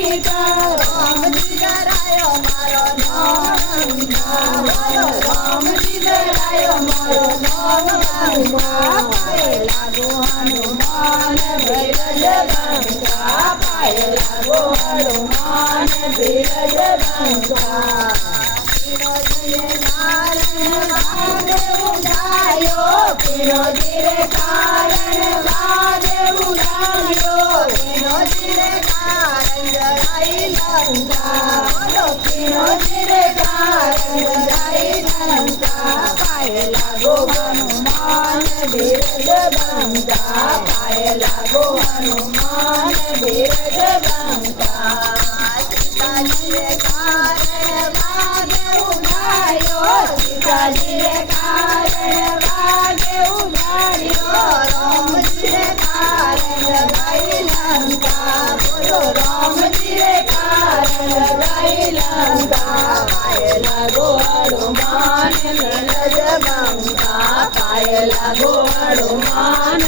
રામજી ડરાયો મારો નંદા રામજી ડરાયો મારો નંદા પાયે લાગો હનુમાન બિરજ બંકા પાયે લાગો હનુમાન બિરજ બંકા વિનોદી કારણ વાગે ઉડાયો વિનોદી કારણ જય લંકા બોલો વિનોદી કારણ જય લંકા પાયે લાગો હનુમાન બિરજ બંકા પાયે લાગો હનુમાન બિરજ બંકા સીતાજીને કારણ વાગે ઉડાયો સીતાજીને કારણ વાગે ઉડાડ્યો રામજીને કારણ ગઈ લંકા બોલો રામજીને કારણ ગઈ લંકા પાયે લાગો હનુમાન બિરજ બંકા પાયે લાગો હનુમાન